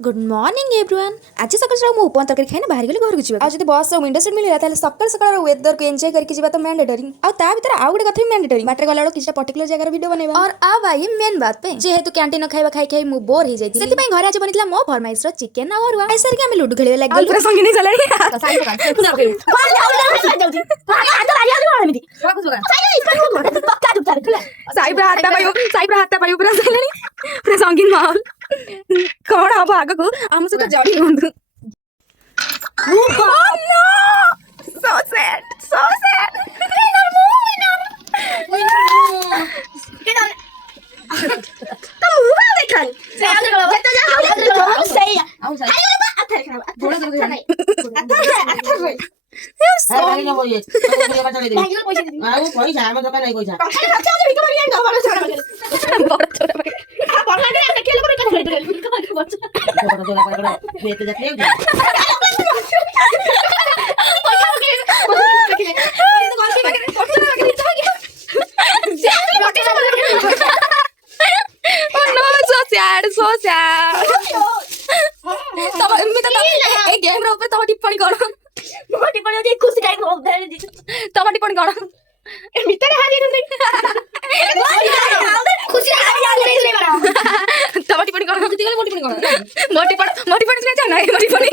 Good morning everyone. आज सकाळ सकाळ मु उपमा तरकारी खाई बाहर गली घर को जीवा। आज जदि बस विंडो सीट मिलला ताले सकाळ सकाळ वेदर को एंजॉय करके जीवा तो मैंडेटरी। आ ता भीतर आ गुटे कथि मैंडेटरी बाटर गला लो किछटा पर्टिकुलर जगह वीडियो बनेबा। और आ भाई मेन बात पे जेहेतु कैंटीन खाइबा खाई खाई मु बोर हो जाइती सेति पई घर आज बनितला मो फरमाइश रो चिकन और हुआ ऐसे कि हम लूडो खेलबे लाग गेल पूरा संगी नहीं चलानी हाता पायो पूरा चलानी पूरा संगीन माहौल कौन हम आग को आम सहित जड़ी हूँ। So sad, so sad. So sad. Game रो ऊपर तो टिप्पणी करो टिप्पणी होती खुशी टाइम हो तो टिप्पणी करो भीतर हाजी नहीं खुशी हाजी नहीं करो तो टिप्पणी करो किती गले टिप्पणी करो मोटिपणी से जाना मोटिपणी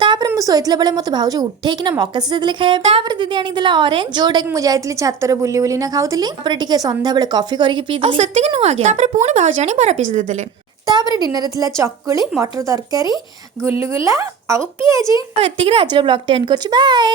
तापर मु सोइतले बेले मते भाउजी उठे कि ना मक्का से देले खाए तापर दीदी आनी देला ऑरेंज जोटा कि मु जाइतली छात रे बुली बुली ना खाउतली तापर टिके संध्या बेले कॉफी करके पी दिली सेति कि नुआ गया तापर पुणी भाउजी आनी बरा पीस दे देले तापर डिनर रे थिला चक्कुली मटर तरकारी गुलगुला आउ पियाजी एतिक रे आज ब्लॉग टेंड करछि बाय।